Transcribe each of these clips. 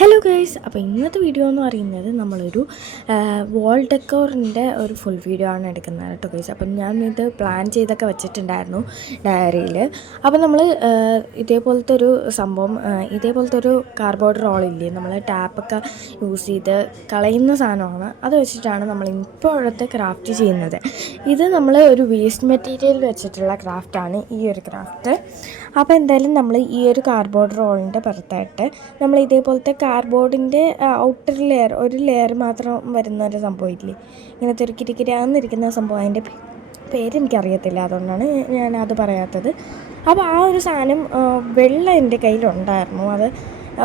Hello guys, അപ്പോൾ ഇന്നത്തെ video എന്ന് പറയുന്നത് നമ്മളൊരു വാൾ ഡെക്കോറിൻ്റെ ഒരു ഫുൾ വീഡിയോ ആണ് എടുക്കുന്നത് കേട്ടോ ഗൈസ്. അപ്പം ഞാനിത് പ്ലാൻ ചെയ്തൊക്കെ വെച്ചിട്ടുണ്ടായിരുന്നു ഡയറിയിൽ. അപ്പോൾ നമ്മൾ ഇതേപോലത്തെ ഒരു സംഭവം, ഇതേപോലത്തെ ഒരു കാർഡ്ബോർഡ് റോളില്ലേ, നമ്മൾ ടാപ്പൊക്കെ യൂസ് ചെയ്ത് കളയുന്ന സാധനമാണ്. അത് വെച്ചിട്ടാണ് നമ്മൾ ഇപ്പോഴത്തെ ക്രാഫ്റ്റ് ചെയ്യുന്നത്. ഇത് നമ്മൾ ഒരു വേസ്റ്റ് മെറ്റീരിയൽ വെച്ചിട്ടുള്ള ക്രാഫ്റ്റാണ് ഈ ഒരു ക്രാഫ്റ്റ്. അപ്പോൾ എന്തായാലും നമ്മൾ ഈ ഒരു കാർഡ്ബോർഡ് റോളിൻ്റെ പുറത്തായിട്ട് നമ്മൾ ഇതേപോലത്തെ കാർഡ്ബോർഡിൻ്റെ ഔട്ടർ ലെയർ, ഒരു ലെയർ മാത്രം വരുന്ന ഒരു സംഭവമില്ലേ, ഇങ്ങനത്തെ ഒരു കിരികിരാന്നിരിക്കുന്ന സംഭവം, അതിൻ്റെ പേരെനിക്കറിയത്തില്ല, അതുകൊണ്ടാണ് ഞാനത് പറയാത്തത്. അപ്പോൾ ആ ഒരു സാധനം വെള്ള എൻ്റെ കയ്യിലുണ്ടായിരുന്നു. അത്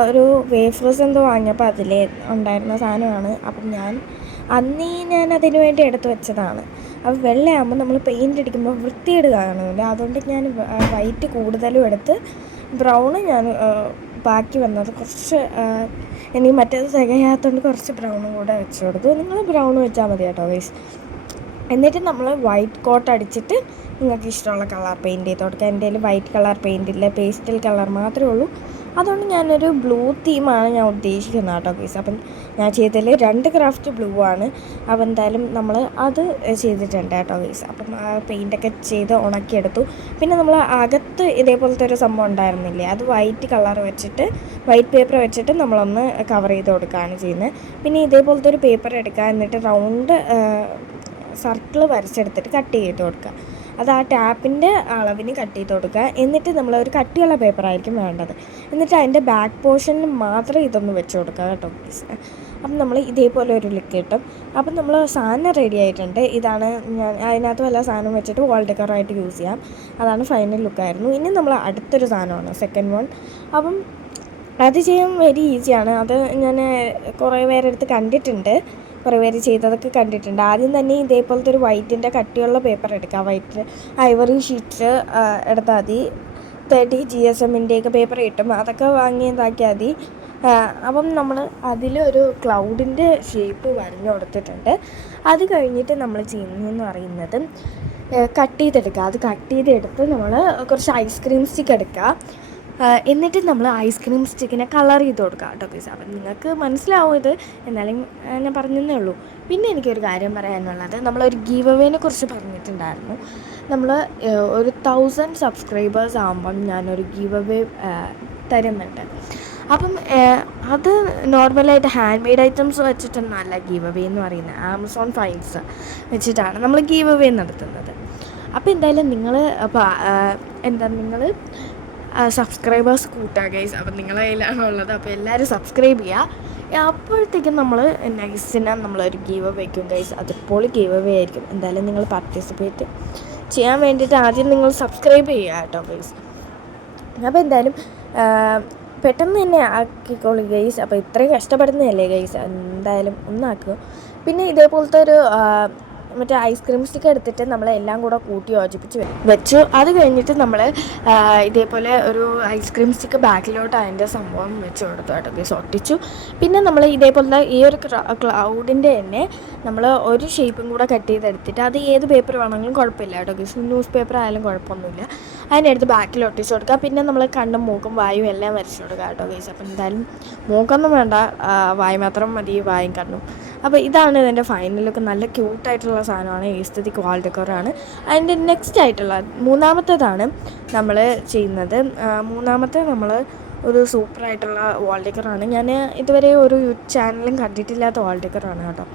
ഒരു വേഫേഴ്സ് എന്തോ വാങ്ങിയപ്പോൾ അതിൽ ഉണ്ടായിരുന്ന സാധനമാണ്. അപ്പം ഞാൻ അതിന് വേണ്ടി എടുത്ത് വെച്ചതാണ്. അപ്പോൾ വെള്ളയാകുമ്പോൾ നമ്മൾ പെയിൻ്റ് അടിക്കുമ്പോൾ വൃത്തികേട് കാണുമല്ലോ, അതുകൊണ്ട് ഞാൻ വൈറ്റ് കൂടുതലും എടുത്ത് ബ്രൗണ് ഞാൻ ബാക്കി വന്നത് കുറച്ച് എനിക്ക് മറ്റേത് തികയാത്തതുകൊണ്ട് കുറച്ച് ബ്രൗണും കൂടെ വെച്ച് കൊടുത്തു. നിങ്ങൾ ബ്രൗൺ വെച്ചാൽ മതി കേട്ടോ ഗൈസ്. എന്നിട്ട് നമ്മൾ വൈറ്റ് കോട്ട് അടിച്ചിട്ട് നിങ്ങൾക്ക് ഇഷ്ടമുള്ള കളർ പെയിൻറ്റ് ചെയ്ത് കൊടുക്കുക. എൻ്റെ കയ്യിൽ വൈറ്റ് കളർ പെയിൻ്റ് ഇല്ല, പേസ്റ്റൽ കളർ മാത്രമേ ഉള്ളൂ. അതുകൊണ്ട് ഞാനൊരു ബ്ലൂ തീമാണ് ഞാൻ ഉദ്ദേശിക്കുന്നത് കേട്ടോ ഗൈസ്. അപ്പം ഞാൻ ചെയ്തതിൽ 2 ക്രാഫ്റ്റ് ബ്ലൂ ആണ്. അപ്പോൾ എന്തായാലും നമ്മൾ അത് ചെയ്തിട്ടുണ്ട് കേട്ടോ ഗൈസ്. അപ്പം പെയിൻ്റൊക്കെ ചെയ്ത് ഉണക്കിയെടുത്തു. പിന്നെ നമ്മൾ അകത്ത് ഇതേപോലത്തെ ഒരു സംഭവം ഉണ്ടായിരുന്നില്ലേ, അത് വൈറ്റ് കളർ വെച്ചിട്ട്, വൈറ്റ് പേപ്പർ വെച്ചിട്ട് നമ്മളൊന്ന് കവർ ചെയ്ത് കൊടുക്കുകയാണ് ചെയ്യുന്നത്. പിന്നെ ഇതേപോലത്തെ ഒരു പേപ്പർ എടുക്കുക, എന്നിട്ട് റൗണ്ട് സർക്കിൾ വരച്ചെടുത്തിട്ട് കട്ട് ചെയ്ത് കൊടുക്കുക. അത് ആ ടാപ്പിൻ്റെ അളവിന് കട്ട് ചെയ്ത് കൊടുക്കുക. എന്നിട്ട് നമ്മളൊരു കട്ടിയുള്ള പേപ്പറായിരിക്കും വേണ്ടത്. എന്നിട്ട് അതിൻ്റെ ബാക്ക് പോർഷനിൽ മാത്രം ഇതൊന്ന് വെച്ച് കൊടുക്കുക കേട്ടോ പ്ലീസ്. അപ്പം നമ്മൾ ഇതേപോലെ ഒരു ലുക്ക് കിട്ടും. അപ്പം നമ്മൾ സാധനം റെഡി ആയിട്ടുണ്ട്. ഇതാണ് ഞാൻ അതിനകത്ത് വല്ല സാധനം വെച്ചിട്ട് വാൾ ഡെക്കറായിട്ട് യൂസ് ചെയ്യാം. അതാണ് ഫൈനൽ ലുക്കായിരുന്നു. ഇനി നമ്മൾ അടുത്തൊരു സാധനമാണ് സെക്കൻഡ് വൺ. അപ്പം അത് ചെയ്യാൻ വെരി ഈസിയാണ്. അത് ഞാൻ കുറേ പേരെടുത്ത് കണ്ടിട്ടുണ്ട്, കുറേ പേര് ചെയ്തതൊക്കെ കണ്ടിട്ടുണ്ട്. ആദ്യം തന്നെ ഇതേപോലത്തെ ഒരു വൈറ്റിൻ്റെ കട്ടിയുള്ള പേപ്പർ എടുക്കുക. വൈറ്റ് ഐവറി ഷീറ്റ് എടുത്താൽ മതി. 30 GSMൻ്റെയൊക്കെ പേപ്പർ കിട്ടും, അതൊക്കെ വാങ്ങി ഇതാക്കിയാൽ മതി. അപ്പം നമ്മൾ അതിലൊരു ക്ലൗഡിൻ്റെ ഷേപ്പ് വരഞ്ഞു കൊടുത്തിട്ടുണ്ട്. അത് കഴിഞ്ഞിട്ട് നമ്മൾ ചെയ്യുന്നതെന്ന് പറയുന്നത് കട്ട് ചെയ്തെടുക്കുക. അത് കട്ട് ചെയ്തെടുത്ത് നമ്മൾ കുറച്ച് ഐസ്ക്രീം സ്റ്റിക്ക് എടുക്കുക. എന്നിട്ട് നമ്മൾ ഐസ്ക്രീം സ്റ്റിക്കിനെ കളർ ചെയ്ത് കൊടുക്കുക കേട്ടോ ഗൈസ്. അപ്പം നിങ്ങൾക്ക് മനസ്സിലാവും ഇത്, എന്നാലും ഞാൻ പറഞ്ഞതേ ഉള്ളൂ. പിന്നെ എനിക്കൊരു കാര്യം പറയാനുള്ളത്, നമ്മളൊരു ഗീവ് അവേനെ കുറിച്ച് പറഞ്ഞിട്ടുണ്ടായിരുന്നു. നമ്മൾ ഒരു 1000 സബ്സ്ക്രൈബേഴ്സ് ആകുമ്പം ഞാനൊരു ഗീവ് അവേ തരുന്നുണ്ട്. അപ്പം അത് നോർമലായിട്ട് ഹാൻഡ് മെയ്ഡ് ഐറ്റംസ് വെച്ചിട്ടൊന്നല്ല ഗീവ് അവേ എന്ന് പറയുന്നത്, ആമസോൺ ഫൈൽസ് വെച്ചിട്ടാണ് നമ്മൾ ഗീവ് അവേ നടത്തുന്നത്. അപ്പോൾ എന്തായാലും നിങ്ങൾ നിങ്ങൾ സബ്സ്ക്രൈബേഴ്സ് കൂട്ടുക ഗൈസ്. അപ്പം നിങ്ങളുടെ കയ്യിലാണ് ഉള്ളത്. അപ്പോൾ എല്ലാവരും സബ്സ്ക്രൈബ് ചെയ്യുക. അപ്പോഴത്തേക്കും നമ്മൾ നെക്സ്റ്റിന് നമ്മളൊരു ഗീവ് അവേ വയ്ക്കും ഗൈസ്. അതിപ്പോൾ ഗീവ് അവേ ആയിരിക്കും. എന്തായാലും നിങ്ങൾ പാർട്ടിസിപ്പേറ്റ് ചെയ്യാൻ വേണ്ടിയിട്ട് ആദ്യം നിങ്ങൾ സബ്സ്ക്രൈബ് ചെയ്യുക കേട്ടോ ഗൈസ്. അപ്പോൾ എന്തായാലും പെട്ടെന്ന് തന്നെ ആക്കിക്കോളൂ ഗൈസ്. അപ്പോൾ ഇത്രയും കഷ്ടപ്പെടുന്നതല്ലേ ഗൈസ്, എന്തായാലും ഒന്നാക്കുക. പിന്നെ ഇതേപോലത്തെ ഒരു മറ്റേ ഐസ്ക്രീം സ്റ്റിക്ക് എടുത്തിട്ട് നമ്മളെല്ലാം കൂടെ കൂട്ടി യോജിപ്പിച്ച് വെച്ചു. അത് കഴിഞ്ഞിട്ട് നമ്മൾ ഇതേപോലെ ഒരു ഐസ്ക്രീം സ്റ്റിക്ക് ബാക്കിലോട്ട് അതിൻ്റെ സംഭവം വെച്ച് കൊടുത്തു കേട്ടോ ഗൈസ്, ഒട്ടിച്ചു. പിന്നെ നമ്മൾ ഇതേപോലത്തെ ഈ ഒരു ക്ലൗഡിൻ്റെ തന്നെ നമ്മൾ ഒരു ഷേപ്പും കൂടെ കട്ട് ചെയ്തെടുത്തിട്ട്, അത് ഏത് പേപ്പർ വേണമെങ്കിലും കുഴപ്പമില്ല കേട്ടോ ഗൈസ്, ന്യൂസ് പേപ്പർ ആയാലും കുഴപ്പമൊന്നുമില്ല, അതിനെടുത്ത് ബാക്കിൽ ഒട്ടിച്ച് കൊടുക്കുക. പിന്നെ നമ്മൾ കണ്ണും മൂക്കും വായും എല്ലാം വരച്ച് കൊടുക്കുക കേട്ടോ ഗൈസ്. അപ്പം എന്തായാലും മൂക്കൊന്നും വേണ്ട, വായ മാത്രം മതി, വായും കണ്ണും. അപ്പോൾ ഇതാണ് ഇതിൻ്റെ ഫൈനൽ ലുക്ക്. നല്ല ക്യൂട്ടായിട്ടുള്ള സാധനമാണ്, എസ്തെറ്റിക് വാൾ ഡെക്കോറാണ്. അതിൻ്റെ നെക്സ്റ്റ് ആയിട്ടുള്ള മൂന്നാമത്തേതാണ് നമ്മൾ ചെയ്യുന്നത്. മൂന്നാമത്തെ നമ്മൾ ഒരു സൂപ്പറായിട്ടുള്ള വാൾ ഡെക്കറാണ്. ഞാൻ ഇതുവരെ ഒരു യൂട്യൂബ് ചാനലും കണ്ടിട്ടില്ലാത്ത വാൾ ഡെക്കറാണ് കേട്ടോ.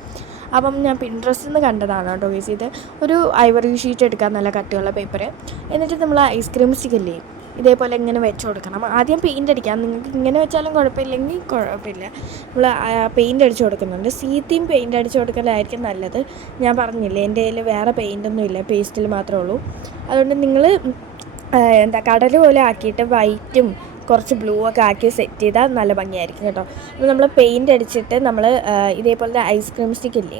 അപ്പം ഞാൻ പിൻട്രസ്റ്റിൽ നിന്ന് കണ്ടതാണ് കേട്ടോ ഗൈസ്. ഇത് ഒരു ഐവറി ഷീറ്റ് എടുക്കാം, നല്ല കട്ടിയുള്ള പേപ്പർ. എന്നിട്ട് നമ്മൾ ഐസ്ക്രീം സ്റ്റിക്കില്ലേ, ഇതേപോലെ ഇങ്ങനെ വെച്ച് കൊടുക്കണം. ആദ്യം പെയിൻ്റ് അടിക്കാം, നിങ്ങൾക്ക് ഇങ്ങനെ വെച്ചാലും കുഴപ്പമില്ലെങ്കിൽ കുഴപ്പമില്ല. നമ്മൾ പെയിൻ്റ് അടിച്ച് കൊടുക്കുന്നുണ്ട്. തീം പെയിൻ്റ് അടിച്ച് കൊടുക്കലായിരിക്കും നല്ലത്. ഞാൻ പറഞ്ഞില്ലേ, എൻ്റെ കയ്യിൽ വേറെ പെയിൻ്റൊന്നും ഇല്ല, പേസ്റ്റിൽ മാത്രമേ ഉള്ളൂ. അതുകൊണ്ട് നിങ്ങൾ കടൽ പോലെ ആക്കിയിട്ട് വൈറ്റും കുറച്ച് ബ്ലൂ ഒക്കെ ആക്കി സെറ്റ് ചെയ്താൽ നല്ല ഭംഗിയായിരിക്കും കേട്ടോ. അപ്പോൾ നമ്മൾ പെയിൻ്റ് അടിച്ചിട്ട് നമ്മൾ ഇതേപോലത്തെ ഐസ്ക്രീം സ്റ്റിക്കില്ലേ,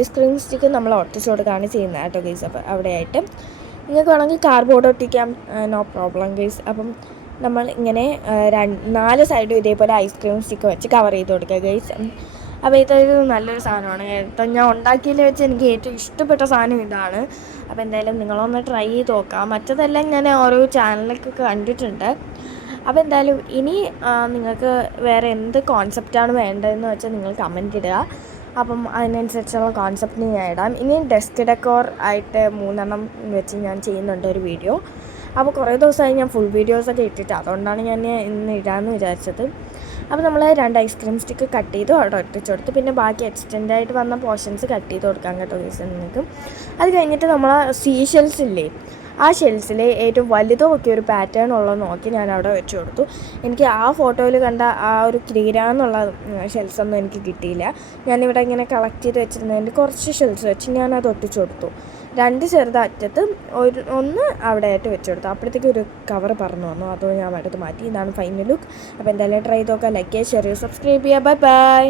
ഐസ്ക്രീം സ്റ്റിക്ക് നമ്മൾ ഒട്ടിച്ച് കൊടുക്കുകയാണ് ചെയ്യുന്നത് കേട്ടോ ഗൈസ്. അപ്പോൾ അവിടെയായിട്ട് നിങ്ങൾക്ക് വേണമെങ്കിൽ കാർഡ്ബോർഡ് ഒട്ടിക്കാം, നോ പ്രോബ്ലം ഗൈസ്. അപ്പം നമ്മൾ ഇങ്ങനെ 4 സൈഡും ഇതേപോലെ ഐസ്ക്രീം സ്റ്റിക്ക് വെച്ച് കവർ ചെയ്ത് കൊടുക്കുക ഗൈസ്. അപ്പോൾ ഇതൊരു നല്ലൊരു സാധനമാണ്. ഞാൻ ഉണ്ടാക്കിയതിൽ വെച്ച് എനിക്ക് ഏറ്റവും ഇഷ്ടപ്പെട്ട സാധനം ഇതാണ്. അപ്പോൾ എന്തായാലും നിങ്ങളൊന്ന് ട്രൈ ചെയ്ത് നോക്കാം. മറ്റതെല്ലാം ഞാൻ ഓരോ ചാനലൊക്കെ കണ്ടിട്ടുണ്ട്. അപ്പോൾ എന്തായാലും ഇനി നിങ്ങൾക്ക് വേറെ എന്ത് കോൺസെപ്റ്റാണ് വേണ്ടതെന്ന് വെച്ചാൽ നിങ്ങൾ കമൻറ്റ് ഇടുക. അപ്പം അതിനനുസരിച്ചുള്ള കോൺസെപ്റ്റ് ഞാൻ ഇടാം. ഇനി ഡെസ്ക് ഡെക്കോർ ആയിട്ട് 3 വെച്ച് ഞാൻ ചെയ്യുന്നുണ്ട് ഒരു വീഡിയോ. അപ്പോൾ കുറേ ദിവസമായി ഞാൻ ഫുൾ വീഡിയോസൊക്കെ ഇട്ടിട്ട്, അതുകൊണ്ടാണ് ഞാൻ ഇന്ന് ഇടാമെന്ന് വിചാരിച്ചത്. അപ്പോൾ നമ്മൾ 2 ഐസ്ക്രീം സ്റ്റിക്ക് കട്ട് ചെയ്ത് അവിടെ ഒട്ടിച്ച് കൊടുത്ത്, പിന്നെ ബാക്കി എക്സ്റ്റെൻഡായിട്ട് വന്ന പോർഷൻസ് കട്ട് ചെയ്ത് കൊടുക്കാൻ കേട്ടോ ഗൈസ് നിങ്ങൾക്ക്. അത് കഴിഞ്ഞിട്ട് നമ്മൾ ഷെൽസ് ഇല്ലേ, ആ ഷെൽസിൽ ഏറ്റവും വലുതോ ഒക്കെ ഒരു പാറ്റേൺ ഉള്ളത് നോക്കി ഞാൻ അവിടെ വെച്ച് കൊടുത്തു. എനിക്ക് ആ ഫോട്ടോയിൽ കണ്ട ആ ഒരു ക്ലിയറാന്നുള്ള ഷെൽസൊന്നും എനിക്ക് കിട്ടിയില്ല. ഞാനിവിടെ ഇങ്ങനെ കളക്ട് ചെയ്ത് വെച്ചിരുന്നതിൻ്റെ കുറച്ച് ഷെൽസ് വെച്ച് ഞാനത് ഒട്ടിച്ചു കൊടുത്തു. 2 ചെറുതറ്റത്ത് ഒന്ന് അവിടെ ആയിട്ട് വെച്ച് കൊടുത്തു. അപ്പോഴത്തേക്കും ഒരു കവർ പറന്നു വന്നു, അതോ ഞാൻ എടുത്ത് മാറ്റി. ഇതാണ് ഫൈനൽ ലുക്ക്. അപ്പോൾ എന്തായാലും ട്രൈ ചെയ്ത് നോക്കാം. ലൈക്ക് ചെയ്യുക, ഷെയർ ചെയ്യുക, സബ്സ്ക്രൈബ് ചെയ്യുക. Bye bye.